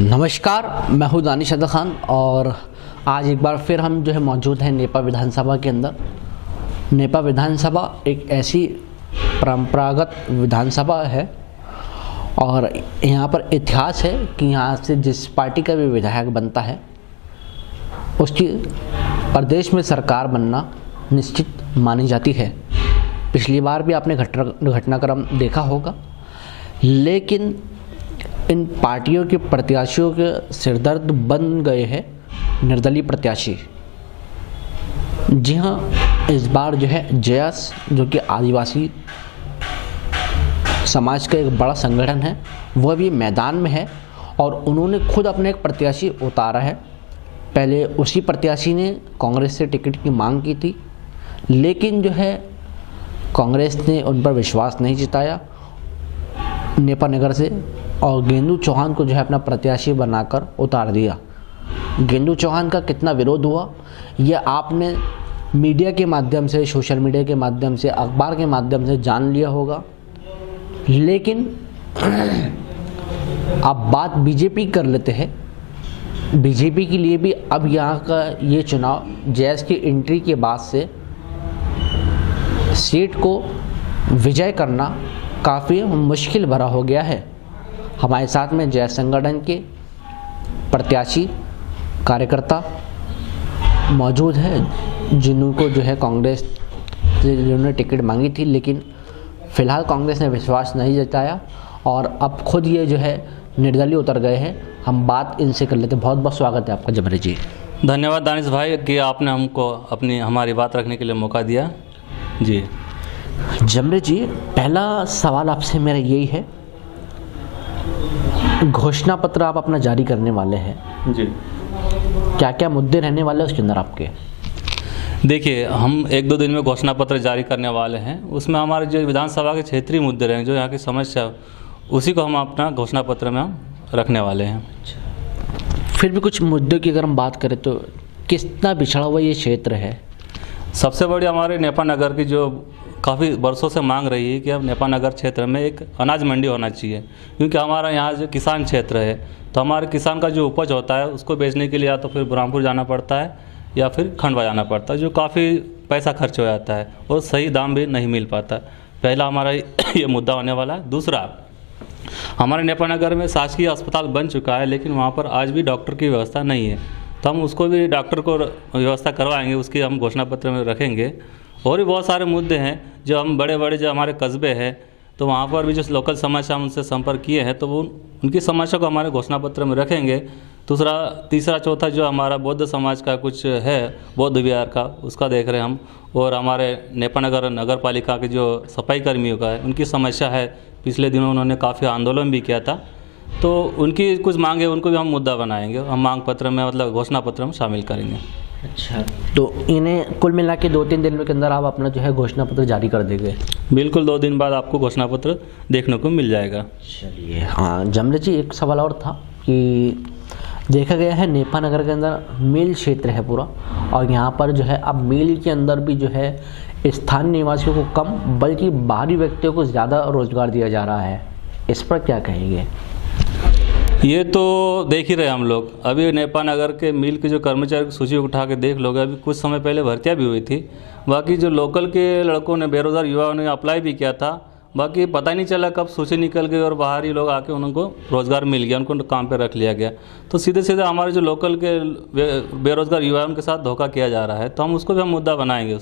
नमस्कार, मैं हूं दानिश अदा खान और आज एक बार फिर हम मौजूद हैं नेपा विधानसभा के अंदर। नेपा विधानसभा एक ऐसी परंपरागत विधानसभा है और यहाँ पर इतिहास है कि यहाँ से जिस पार्टी का भी विधायक बनता है उसकी प्रदेश में सरकार बनना निश्चित मानी जाती है। पिछली बार भी आपने घटनाक्रम देखा होगा, लेकिन इन पार्टियों के प्रत्याशियों के सिरदर्द बन गए हैं निर्दलीय प्रत्याशी। जी हाँ, इस बार जयास जो कि आदिवासी समाज का एक बड़ा संगठन है, वह भी मैदान में है और उन्होंने खुद अपने एक प्रत्याशी उतारा है। पहले उसी प्रत्याशी ने कांग्रेस से टिकट की मांग की थी, लेकिन कांग्रेस ने उन पर विश्वास नहीं जताया नेपा नगर से और गेंदू चौहान को अपना प्रत्याशी बनाकर उतार दिया। गेंदू चौहान का कितना विरोध हुआ यह आपने मीडिया के माध्यम से, सोशल मीडिया के माध्यम से, अखबार के माध्यम से जान लिया होगा। लेकिन अब बात बीजेपी कर लेते हैं। बीजेपी के लिए भी अब यहाँ का ये चुनाव जैस की एंट्री के बाद से सीट को विजय करना काफ़ी मुश्किल भरा हो गया है। हमारे साथ में जय संगठन के प्रत्याशी कार्यकर्ता मौजूद है जिनको कांग्रेस से जिन्होंने टिकट मांगी थी, लेकिन फ़िलहाल कांग्रेस ने विश्वास नहीं जताया और अब खुद ये निर्दलीय उतर गए हैं। हम बात इनसे कर लेते हैं। बहुत बहुत स्वागत है आपका जमरे जी। धन्यवाद दानिश भाई कि आपने हमको हमारी बात रखने के लिए मौका दिया। जी जमरे जी, पहला सवाल आपसे मेरा यही है, घोषणा पत्र आप अपना जारी करने वाले हैं जी, क्या क्या मुद्दे रहने वाले हैं उसके अंदर आपके? देखिए, हम 1-2 दिन में घोषणा पत्र जारी करने वाले हैं। उसमें हमारे जो विधानसभा के क्षेत्रीय मुद्दे रहेंगे, जो यहाँ की समस्या, उसी को हम अपना घोषणा पत्र में हम रखने वाले हैं। फिर भी कुछ मुद्दों की अगर हम बात करें तो कितना बिछड़ा हुआ ये क्षेत्र है? सबसे बड़ी हमारे नेपा नगर की जो काफ़ी वर्षों से मांग रही है कि अब नेपा नगर क्षेत्र में एक अनाज मंडी होना चाहिए, क्योंकि हमारा यहाँ जो किसान क्षेत्र है, तो हमारे किसान का जो उपज होता है उसको बेचने के लिए या तो फिर बुरहानपुर जाना पड़ता है या फिर खंडवा जाना पड़ता है, जो काफ़ी पैसा खर्च हो जाता है और सही दाम भी नहीं मिल पाता। पहला हमारा ये मुद्दा होने वाला है। दूसरा, हमारे नेपा नगर में शासकीय अस्पताल बन चुका है, लेकिन वहाँ पर आज भी डॉक्टर की व्यवस्था नहीं है, तो हम उसको भी डॉक्टर को व्यवस्था करवाएंगे, उसकी हम घोषणा पत्र में रखेंगे। और भी बहुत सारे मुद्दे हैं जो हम बड़े जो हमारे कस्बे हैं, तो वहाँ पर भी जो लोकल समस्या हम उनसे संपर्क किए हैं, तो वो उनकी समस्या को हमारे घोषणा पत्र में रखेंगे। तीसरा चौथा जो हमारा बौद्ध समाज का कुछ है, बौद्ध विहार का, उसका देख रहे हैं हम। और हमारे नेपा नगर पालिका के जो सफाई कर्मियों का है, उनकी समस्या है। पिछले दिनों उन्होंने काफ़ी आंदोलन भी किया था, तो उनकी कुछ मांगे, उनको भी हम मुद्दा बनाएंगे, हम मांग पत्र में मतलब घोषणा पत्र में शामिल करेंगे। अच्छा, तो इन्हें कुल मिला के 2-3 दिन के अंदर आप अपना घोषणा पत्र जारी कर देंगे? बिल्कुल, 2 दिन बाद आपको घोषणा पत्र देखने को मिल जाएगा। चलिए, हाँ जमरे जी, एक सवाल और था कि देखा गया है नेपा नगर के अंदर मिल क्षेत्र है पूरा, और यहाँ पर अब मिल के अंदर भी स्थानीय निवासियों को कम बल्कि बाहरी व्यक्तियों को ज़्यादा रोजगार दिया जा रहा है, इस पर क्या कहेंगे? ये तो देख ही रहे हम लोग। अभी नेपा नगर के मिल के जो कर्मचारी की सूची उठा के देख लोगे, अभी कुछ समय पहले भर्तियां भी हुई थी। बाकी जो लोकल के लड़कों ने, बेरोजगार युवाओं ने अप्लाई भी किया था, बाकी पता नहीं चला कब सूची निकल गई और बाहरी लोग आके उनको रोज़गार मिल गया, उनको काम पे रख लिया गया। तो सीधे सीधे हमारे जो लोकल के बेरोजगार युवाओं के साथ धोखा किया जा रहा है, तो हम उसको भी हम मुद्दा बनाएंगे।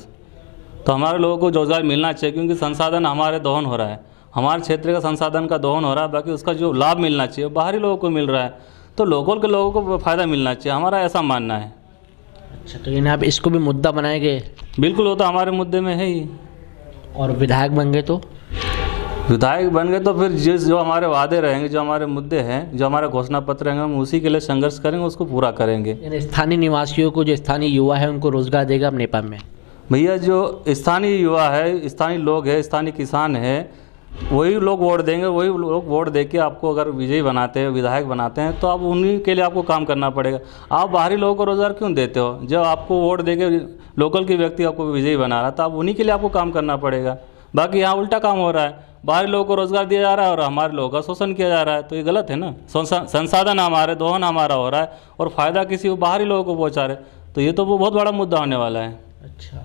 तो हमारे लोगों को रोज़गार मिलना चाहिए, क्योंकि संसाधन हमारे दोहन हो रहा है, हमारे क्षेत्र का संसाधन का दोहन हो रहा है, बाकी उसका जो लाभ मिलना चाहिए बाहरी लोगों को मिल रहा है, तो लोकल के लोगों को फ़ायदा मिलना चाहिए, हमारा ऐसा मानना है। अच्छा, तो इन्हें आप इसको भी मुद्दा बनाएंगे? बिल्कुल, वो तो हमारे मुद्दे में है ही। और विधायक बन गए तो? विधायक बन गए तो फिर जो हमारे वादे रहेंगे, जो हमारे मुद्दे हैं, जो हमारा घोषणा पत्र रहेंगे, हम उसी के लिए संघर्ष करेंगे, उसको पूरा करेंगे। स्थानीय निवासियों को, जो स्थानीय युवा है, उनको रोजगार देगा अब नेपा में? भैया, जो स्थानीय युवा है, स्थानीय लोग हैं, स्थानीय किसान है, वही लोग वोट देंगे। वही लोग वोट दे के आपको अगर विजयी बनाते हैं, विधायक बनाते हैं, तो आप उन्हीं के लिए आपको काम करना पड़ेगा। आप बाहरी लोगों को रोज़गार क्यों देते हो? जब आपको वोट दे के लोकल की व्यक्ति आपको विजयी बना रहा है, तो आप उन्हीं के लिए आपको काम करना पड़ेगा। बाकी यहाँ उल्टा काम हो रहा है, बाहरी लोगों को रोजगार दिया जा रहा है और हमारे लोगों का शोषण किया जा रहा है। तो ये गलत है ना। संसाधन हमारे, दोहन हमारा हो रहा है और फायदा किसी बाहरी लोगों को पहुंचा रहे। तो ये तो वो बहुत बड़ा मुद्दा होने वाला है। अच्छा,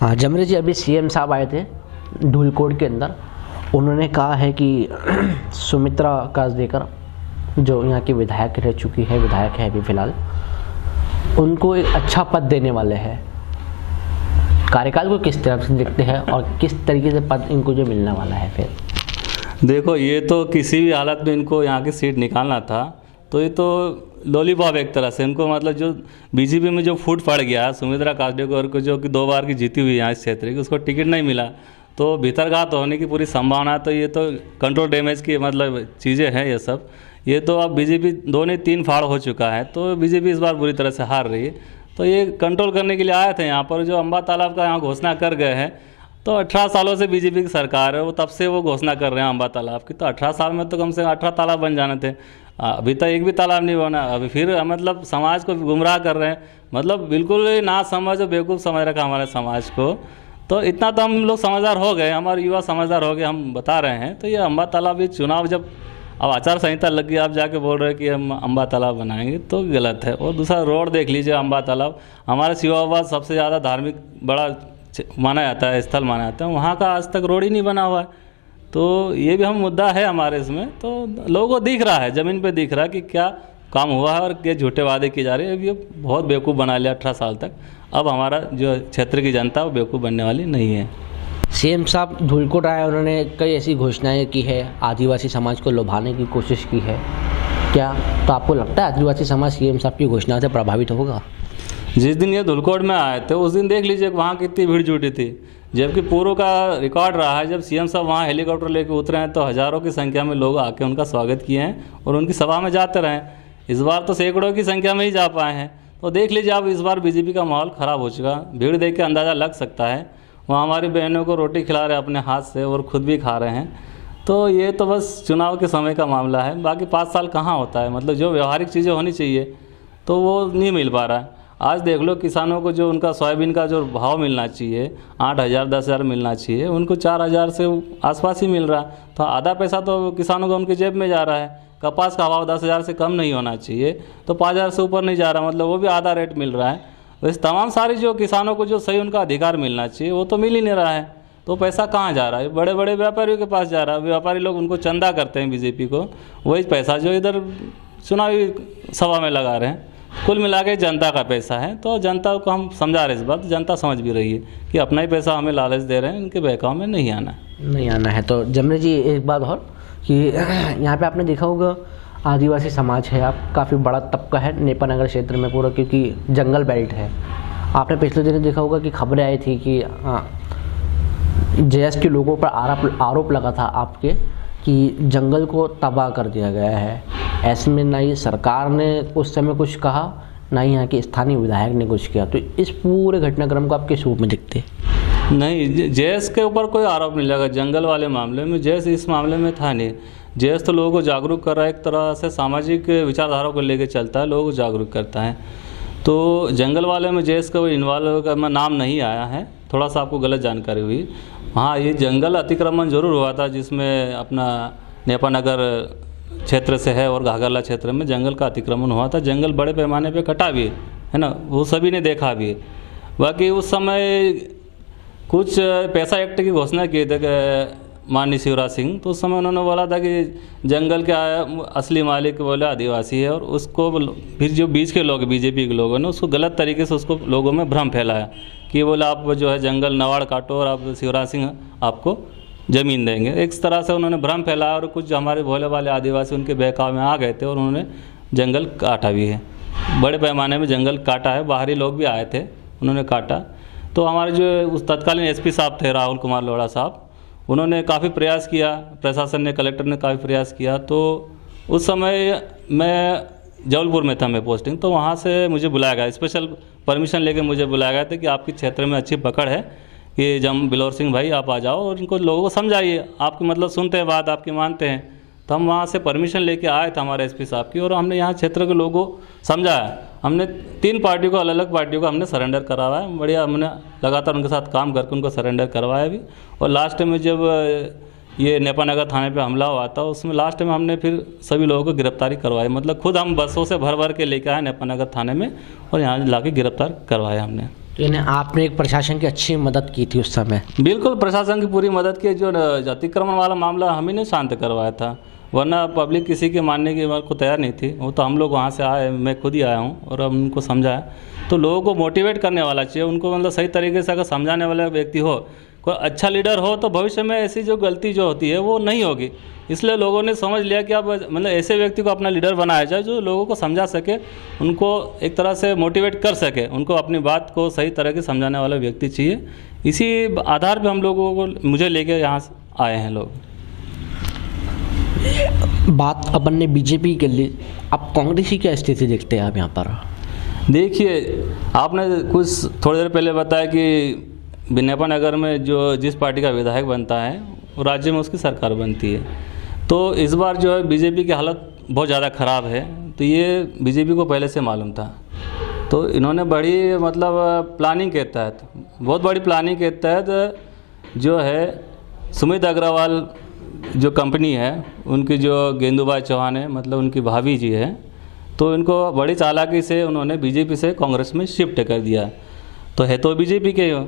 हाँ जमरे जी, अभी सीएम साहब आए थे धूलकोट के अंदर, उन्होंने कहा है कि सुमित्रा काजदेकर जो यहाँ की विधायक रह चुकी है, विधायक है अभी फिलहाल, उनको एक अच्छा पद देने वाले हैं। कार्यकाल को किस तरह से देखते हैं और किस तरीके से पद इनको जो मिलने वाला है? फिर देखो, ये तो किसी भी हालत में इनको यहाँ की सीट निकालना था, तो ये तो लॉलीपॉप एक तरह से इनको, मतलब जो बीजेपी में जो फूट पड़ गया सुमित्रा काजदेकर को, जो कि 2 बार की जीती हुई है यहाँ इस क्षेत्र की, उसको टिकट नहीं मिला, तो भीतरघात होने की पूरी संभावना। तो ये तो कंट्रोल डैमेज की मतलब चीज़ें हैं ये सब। ये तो अब बीजेपी 2 नहीं 3 फाड़ हो चुका है, तो बीजेपी इस बार बुरी तरह से हार रही है। तो ये कंट्रोल करने के लिए आए थे यहाँ पर, जो अम्बा तालाब का यहाँ घोषणा कर गए हैं। तो 18 सालों से बीजेपी की सरकार है, वो तब से वो घोषणा कर रहे हैं अम्बा तालाब की। तो 18 साल में तो कम से कम 18 तालाब बन जाने थे, अभी तक एक भी तालाब नहीं बना। अभी फिर मतलब समाज को गुमराह कर रहे हैं, मतलब बिल्कुल ना समझ और बेवकूफ़ समझ रखा हमारे समाज को। तो इतना तो हम लोग समझदार हो गए, हमारे युवा समझदार हो गए, हम बता रहे हैं। तो ये अम्बा तालाब, ये चुनाव जब अब आचार संहिता लग गई, आप जाके बोल रहे हैं कि हम अम्बा तालाब बनाएंगे, तो गलत है। और दूसरा रोड देख लीजिए, अम्बा तालाब हमारे शिवाबाद सबसे ज़्यादा धार्मिक बड़ा माना जाता है, स्थल माना जाता है, वहाँ का आज तक रोड ही नहीं बना हुआ है। तो ये भी हम मुद्दा है हमारे इसमें। तो लोगों को दिख रहा है, ज़मीन पे दिख रहा है कि क्या काम हुआ है और क्या झूठे वादे किए जा रहे हैं। अब ये बहुत बेवकूफ़ बना लिया 18 साल तक। अब हमारा जो क्षेत्र की जनता वो बेवकूफ़ बनने वाली नहीं है। सीएम साहब धूलकोट आए, उन्होंने कई ऐसी घोषणाएं की है, आदिवासी समाज को लुभाने की कोशिश की है। क्या तो आपको लगता है आदिवासी समाज सीएम साहब की घोषणा से प्रभावित होगा? जिस दिन ये धूलकोट में आए थे उस दिन देख लीजिए वहाँ कितनी भीड़ जुटी थी, जबकि पूर्व का रिकॉर्ड रहा है। जब सीएम साहब वहाँ हेलीकॉप्टर लेकर उतरे हैं तो हज़ारों की संख्या में लोग आके उनका स्वागत किए हैं और उनकी सभा में जाते रहे। इस बार तो सैकड़ों की संख्या में ही जा पाए हैं। तो देख लीजिए आप, इस बार बीजेपी का माहौल ख़राब हो चुका। भीड़ देख के अंदाज़ा लग सकता है। वहाँ हमारी बहनों को रोटी खिला रहे हैं अपने हाथ से और ख़ुद भी खा रहे हैं। तो ये तो बस चुनाव के समय का मामला है, बाकी 5 साल कहाँ होता है। मतलब जो व्यवहारिक चीज़ें होनी चाहिए तो वो नहीं मिल पा रहा है। आज देख लो, किसानों को जो उनका सोयाबीन का जो भाव मिलना चाहिए 8,000 10,000 मिलना चाहिए, उनको 4,000 से आसपास ही मिल रहा है। तो आधा पैसा तो किसानों को उनकी जेब में जा रहा है। कपास का भाव 10,000 से कम नहीं होना चाहिए, तो 5,000 से ऊपर नहीं जा रहा, मतलब वो भी आधा रेट मिल रहा है। तो इस तमाम सारी जो किसानों को जो सही उनका अधिकार मिलना चाहिए वो तो मिल ही नहीं रहा है। तो पैसा कहाँ जा रहा है? बड़े बड़े व्यापारियों के पास जा रहा है। व्यापारी लोग उनको चंदा करते हैं बीजेपी को, वही पैसा जो इधर चुनावी सभा में लगा रहे हैं। कुल मिला के जनता का पैसा है। तो जनता को हम समझा रहे हैं इस बात, जनता समझ भी रही है कि अपना ही पैसा हमें लालच दे रहे हैं, इनके बहकाव में नहीं आना है। तो जमरे जी, एक बात और कि यहाँ पे आपने देखा होगा आदिवासी समाज है, आप काफ़ी बड़ा तबका है नेपानगर क्षेत्र में पूरा, क्योंकि जंगल बेल्ट है। आपने पिछले दिनों देखा होगा कि खबरें आई थी कि जेएस के लोगों पर आरोप लगा था आपके कि जंगल को तबाह कर दिया गया है। ऐसे में ना ही सरकार ने उस समय कुछ कहा, ना ही यहाँ के स्थानीय विधायक ने कुछ किया। तो इस पूरे घटनाक्रम को आप किस रूप में देखते हैं? नहीं, जेएस के ऊपर कोई आरोप नहीं लगा जंगल वाले मामले में। जेएस इस मामले में था नहीं। जेएस तो लोगों को जागरूक कर रहा है, एक तरह से सामाजिक विचारधारा को लेकर चलता है, लोगों को जागरूक करता है। तो जंगल वाले में जेएस का इन्वॉल्व का नाम नहीं आया है, थोड़ा सा आपको गलत जानकारी हुई। हाँ, ये जंगल अतिक्रमण जरूर हुआ था, जिसमें अपना नेपानगर क्षेत्र से है और घाघरला क्षेत्र में जंगल का अतिक्रमण हुआ था। जंगल बड़े पैमाने पे कटा भी है ना, वो सभी ने देखा भी। बाकी उस समय कुछ पैसा एक्ट की घोषणा किए थे माननीय शिवराज सिंह, तो उस समय उन्होंने बोला था कि जंगल के असली मालिक बोले आदिवासी है, और उसको फिर जो बीच के लोग बीजेपी के लोगों ने उसको गलत तरीके से उसको लोगों में भ्रम फैलाया कि बोले आप जो है जंगल नवाड़ काटो और आप शिवराज सिंह आपको ज़मीन देंगे। एक तरह से उन्होंने भ्रम फैलाया और कुछ हमारे भोले वाले आदिवासी उनके बहकाव में आ गए थे और उन्होंने जंगल काटा भी है, बड़े पैमाने में जंगल काटा है। बाहरी लोग भी आए थे, उन्होंने काटा। तो हमारे जो उस तत्कालीन एसपी साहब थे राहुल कुमार लोढ़ा साहब, उन्होंने काफ़ी प्रयास किया, प्रशासन ने, कलेक्टर ने काफ़ी प्रयास किया। तो उस समय मैं जबलपुर में था, मैं पोस्टिंग, तो वहाँ से मुझे बुलाया गया, स्पेशल परमिशन लेके मुझे बुलाया गया था कि आपके क्षेत्र में अच्छी पकड़ है कि जम बिलोर सिंह भाई आप आ जाओ और इनको लोगों को समझाइए, आपकी मतलब सुनते हैं बात, आपकी मानते हैं। तो हम वहाँ से परमिशन लेके आए थे हमारे एसपी साहब की, और हमने यहाँ क्षेत्र के लोगों को समझाया। हमने 3 पार्टियों को, अलग अलग पार्टियों को हमने सरेंडर करवाया है, बढ़िया। हमने लगातार उनके साथ काम करके उनको सरेंडर करवाया भी। और लास्ट में जब ये नेपा नगर थाने पे हमला हुआ था, उसमें लास्ट में हमने फिर सभी लोगों को गिरफ्तारी करवाई। मतलब खुद हम बसों से भर भर के लेके आए नेपा नगर थाने में और यहाँ ला के गिरफ्तार करवाया हमने। तो यानी आपने एक प्रशासन की अच्छी मदद की थी उस समय? बिल्कुल, प्रशासन की पूरी मदद की। जो अतिक्रमण वाला मामला हम ही ने शांत करवाया था, वरना पब्लिक किसी के मानने की को तैयार नहीं थी। वो तो हम लोग वहाँ से आए, मैं खुद ही आया हूँ और हम उनको समझाया। तो लोगों को मोटिवेट करने वाला चाहिए, उनको मतलब सही तरीके से अगर समझाने वाला व्यक्ति हो, कोई अच्छा लीडर हो, तो भविष्य में ऐसी जो गलती जो होती है वो नहीं होगी। इसलिए लोगों ने समझ लिया कि अब मतलब ऐसे व्यक्ति को अपना लीडर बनाया जाए जो लोगों को समझा सके, उनको एक तरह से मोटिवेट कर सके, उनको अपनी बात को सही तरह से समझाने वाला व्यक्ति चाहिए। इसी आधार पे हम लोगों को मुझे लेके यहाँ आए हैं लोग। बात अपन ने बीजेपी के लिए, आप कांग्रेस की क्या स्थिति देखते हैं आप यहाँ पर? देखिए, आपने कुछ थोड़ी देर पहले बताया कि नेपा नगर में जो जिस पार्टी का विधायक बनता है वो राज्य में उसकी सरकार बनती है। तो इस बार जो है बीजेपी की हालत बहुत ज़्यादा ख़राब है, तो ये बीजेपी को पहले से मालूम था। तो इन्होंने बड़ी मतलब प्लानिंग के तहत, बहुत बड़ी प्लानिंग के तहत जो है सुमित अग्रवाल जो कंपनी है, उनकी जो गेंदूबाई चौहान है, मतलब उनकी भाभी जी है, तो इनको बड़ी चालाकी से उन्होंने बीजेपी से कांग्रेस में शिफ्ट कर दिया। तो है तो बीजेपी के हो,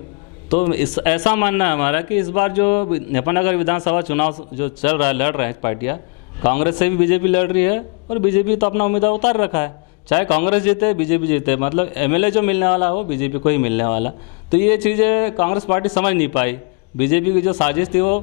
तो इस ऐसा मानना है हमारा कि इस बार जो नेपा नगर विधानसभा चुनाव जो चल रहा है, लड़ रहे हैं पार्टियाँ, कांग्रेस से भी बीजेपी लड़ रही है और बीजेपी तो अपना उम्मीदवार उतार रखा है। चाहे कांग्रेस जीते बीजेपी जीते, मतलब एमएलए जो मिलने वाला हो बीजेपी को ही मिलने वाला। तो ये चीज़ें कांग्रेस पार्टी समझ नहीं पाई, बीजेपी की जो साजिश थी वो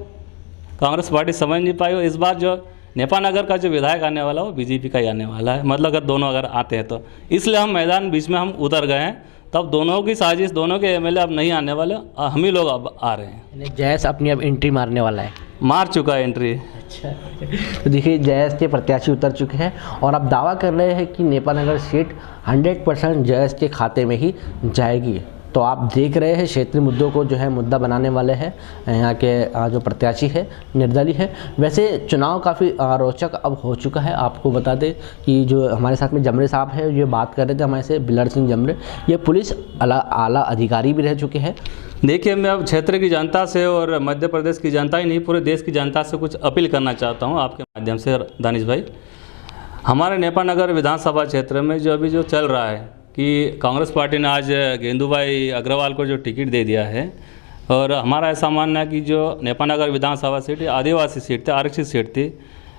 कांग्रेस पार्टी समझ नहीं पाई। और इस बार जो नेपा नगर का जो विधायक आने वाला है वो बीजेपी का ही आने वाला है, मतलब अगर दोनों अगर आते हैं तो। इसलिए हम मैदान बीच में हम उतर गए हैं, तब दोनों की साजिश, दोनों के एमएलए अब नहीं आने वाले, हम ही लोग अब आ रहे हैं। जयेश अपनी अब एंट्री मारने वाला है, मार चुका है एंट्री। अच्छा, तो देखिए जयेश के प्रत्याशी उतर चुके हैं और अब दावा कर रहे हैं कि नेपा नगर सीट 100% जयेश के खाते में ही जाएगी। तो आप देख रहे हैं क्षेत्रीय मुद्दों को जो है मुद्दा बनाने वाले हैं यहाँ के जो प्रत्याशी है, निर्दलीय है। वैसे चुनाव काफ़ी रोचक अब हो चुका है। आपको बता दें कि जो हमारे साथ में जमरे साहब है, ये बात कर रहे थे हमारे से, बिलर सिंह जमरे, ये पुलिस आला अधिकारी भी रह चुके हैं। देखिए, मैं अब क्षेत्र की जनता से और मध्य प्रदेश की जनता ही नहीं, पूरे देश की जनता से कुछ अपील करना चाहता हूँ आपके माध्यम से दानिश भाई। हमारे नेपा नगर विधानसभा क्षेत्र में जो अभी जो चल रहा है कि कांग्रेस पार्टी ने आज गेंदूबाई अग्रवाल को जो टिकट दे दिया है, और हमारा ऐसा मानना है कि जो नेपा नगर विधानसभा सीट आदिवासी सीट थी, आरक्षित सीट थी,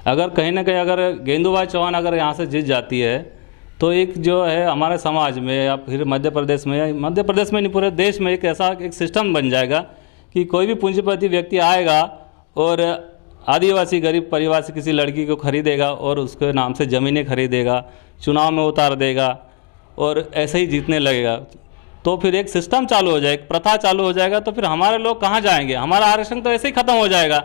अगर कहीं ना कहीं अगर गेंदूबाई चौहान अगर यहाँ से जीत जाती है तो एक जो है हमारे समाज में या फिर मध्य प्रदेश में नहीं पूरे देश में एक ऐसा एक सिस्टम बन जाएगा कि कोई भी पूंजीपति व्यक्ति आएगा और आदिवासी गरीब परिवार से किसी लड़की को खरीदेगा और उसके नाम से ज़मीनें खरीदेगा, चुनाव में उतार देगा और ऐसे ही जीतने लगेगा। तो फिर एक सिस्टम चालू हो जाएगा, प्रथा चालू हो जाएगा। तो फिर हमारे लोग कहाँ जाएंगे? हमारा आरक्षण तो ऐसे ही खत्म हो जाएगा,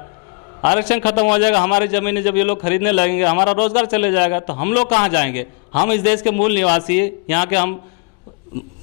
आरक्षण खत्म हो जाएगा, हमारी ज़मीनें जब ये लोग खरीदने लगेंगे, हमारा रोजगार चले जाएगा, तो हम लोग कहाँ जाएंगे? हम इस देश के मूल निवासी है, यहाँ के हम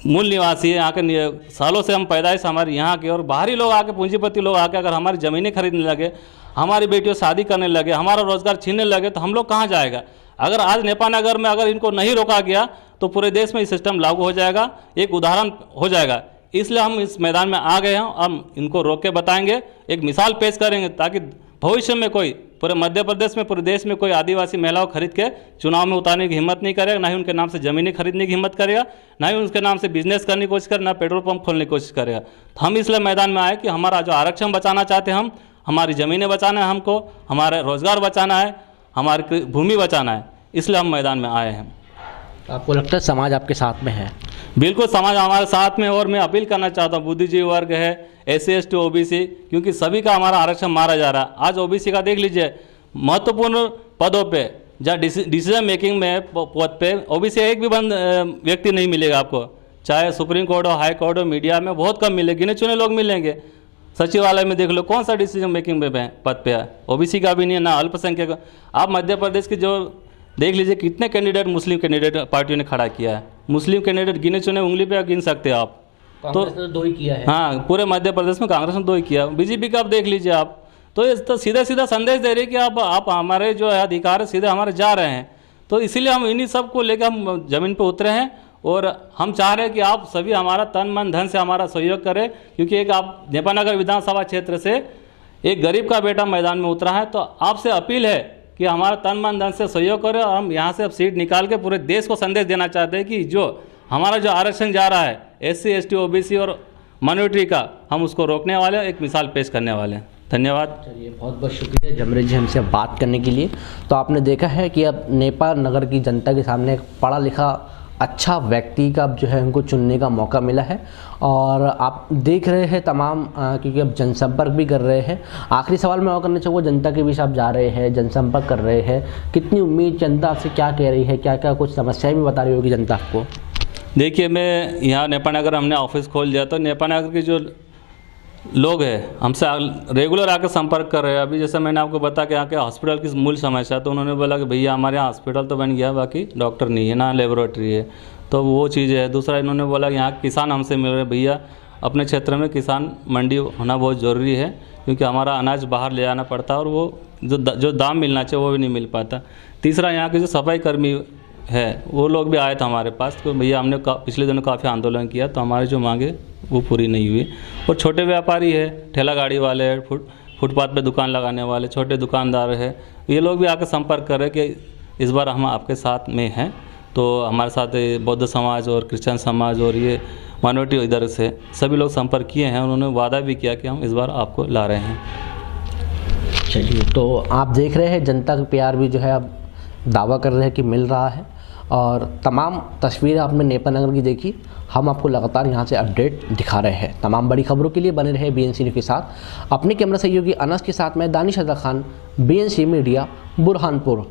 मूल निवासी है, यहाँ के सालों से हम पैदाइश हमारे यहाँ के, और बाहरी लोग आके, पूंजीपति लोग आके अगर हमारी ज़मीनें खरीदने लगे, हमारी बेटियों शादी करने लगे, हमारा रोजगार छीनने लगे, तो हम लोग कहाँ जाएगा? अगर आज नेपा नगर में अगर इनको नहीं रोका गया तो पूरे देश में ये सिस्टम लागू हो जाएगा, एक उदाहरण हो जाएगा। इसलिए हम इस मैदान में आ गए हैं, हम इनको रोक के बताएंगे, एक मिसाल पेश करेंगे, ताकि भविष्य में कोई पूरे मध्य प्रदेश में, पूरे देश में कोई आदिवासी महिलाओं खरीद के चुनाव में उतारने की हिम्मत नहीं करेगा, ना ही उनके नाम से ज़मीनें खरीदने की हिम्मत करेगा, ना ही उनके नाम से बिजनेस करने की कोशिश करेगा, ना पेट्रोल पंप खोलने की कोशिश करेगा। तो हम इसलिए मैदान में आए कि हमारा जो आरक्षण बचाना चाहते हैं हम, हमारी ज़मीनें बचाना है हमको, हमारा रोजगार बचाना है, हमारी भूमि बचाना है, इसलिए हम मैदान में आए हैं। आपको लगता है समाज आपके साथ में है? बिल्कुल, समाज हमारे साथ में, और मैं अपील करना चाहता हूँ, बुद्धिजीवी वर्ग है, SC ST OBC, क्योंकि सभी का हमारा आरक्षण मारा जा रहा है। आज OBC का देख लीजिए, महत्वपूर्ण पदों पे, जहाँ डिसीजन मेकिंग में पद पे OBC एक भी व्यक्ति नहीं मिलेगा आपको, चाहे सुप्रीम कोर्ट हो, हाई कोर्ट हो, मीडिया में बहुत कम मिलेंगे, गिने चुने लोग मिलेंगे। सचिवालय में देख लो, कौन सा डिसीजन मेकिंग में पद पे है? OBC का भी नहीं है, ना अल्पसंख्यक। आप मध्य प्रदेश की जो देख लीजिए, कितने कैंडिडेट मुस्लिम कैंडिडेट पार्टियों ने खड़ा किया है। मुस्लिम कैंडिडेट गिने चुने उंगली पे गिन सकते हैं आप, तो 2 ही किया है। हाँ, पूरे मध्य प्रदेश में कांग्रेस ने 2 ही किया। बीजेपी का आप देख लीजिए आप, तो ये तो सीधा सीधा संदेश दे रही है कि आप हमारे जो है अधिकार सीधे हमारे जा रहे हैं। तो इसीलिए हम इन्हीं सब को लेकर हम जमीन पर उतरे हैं, और हम चाह रहे हैं कि आप सभी हमारा तन मन धन से हमारा सहयोग करें, क्योंकि एक आप नेपा नगर विधानसभा क्षेत्र से एक गरीब का बेटा मैदान में उतरा है, तो आपसे अपील है कि हमारा तन मन धन से सहयोग करें और हम यहाँ से अब सीट निकाल के पूरे देश को संदेश देना चाहते हैं कि जो हमारा जो आरक्षण जा रहा है SC ST OBC और माइनॉरिटी का, हम उसको रोकने वाले एक मिसाल पेश करने वाले हैं। धन्यवाद। चलिए, बहुत बहुत शुक्रिया जमरे जी हमसे बात करने के लिए। तो आपने देखा है कि अब नेपाल नगर की जनता के सामने एक पढ़ा लिखा अच्छा व्यक्ति का जो है उनको चुनने का मौका मिला है, और आप देख रहे हैं तमाम क्योंकि अब जनसंपर्क भी कर रहे हैं। आखिरी सवाल मैं और करना चाहूँगा, जनता के बीच आप जा रहे हैं, जनसंपर्क कर रहे हैं, कितनी उम्मीद जनता आपसे क्या कह रही है, क्या क्या कुछ समस्याएं भी बता रही होगी जनता आपको? देखिए, मैं यहाँ नेपाल नगर हमने ऑफिस खोल दिया, तो नेपाल नगर के जो लोग हैं हमसे रेगुलर आकर संपर्क कर रहे हैं। अभी जैसे मैंने आपको बताया कि यहाँ के हॉस्पिटल की मूल समस्या, तो उन्होंने बोला कि भैया हमारे यहाँ हॉस्पिटल तो बन गया, बाकी डॉक्टर नहीं है, ना लेबोरेटरी है, तो वो चीज़ है। दूसरा इन्होंने बोला कि यहाँ किसान हमसे मिल रहे, भैया अपने क्षेत्र में किसान मंडी होना बहुत ज़रूरी है, क्योंकि हमारा अनाज बाहर ले जाना पड़ता है और वो जो दाम मिलना चाहिए वो भी नहीं मिल पाता। तीसरा, यहाँ के जो सफाई कर्मी है वो लोग भी आए थे हमारे पास, तो भैया हमने पिछले दिनों काफ़ी आंदोलन किया, तो हमारी जो मांगे वो पूरी नहीं हुई। और छोटे व्यापारी है, ठेला गाड़ी वाले है, फुटपाथ पे दुकान लगाने वाले छोटे दुकानदार है, ये लोग भी आकर संपर्क कर रहे हैं कि इस बार हम आपके साथ में हैं। तो हमारे साथ बौद्ध समाज और क्रिश्चियन समाज और ये माइनॉरिटी इधर से सभी लोग संपर्क किए हैं, उन्होंने वादा भी किया कि हम इस बार आपको ला रहे हैं। चलिए, तो आप देख रहे हैं जनता का प्यार भी जो है अब दावा कर रहे हैं कि मिल रहा है, और तमाम तस्वीरें आपने नेपाल नगर की देखी, हम आपको लगातार यहाँ से अपडेट दिखा रहे हैं। तमाम बड़ी खबरों के लिए बने रहे BNC न्यूज़ के साथ। अपने कैमरा सहयोगी अनस के साथ मैं दानिश अदा खान, BNC मीडिया, बुरहानपुर।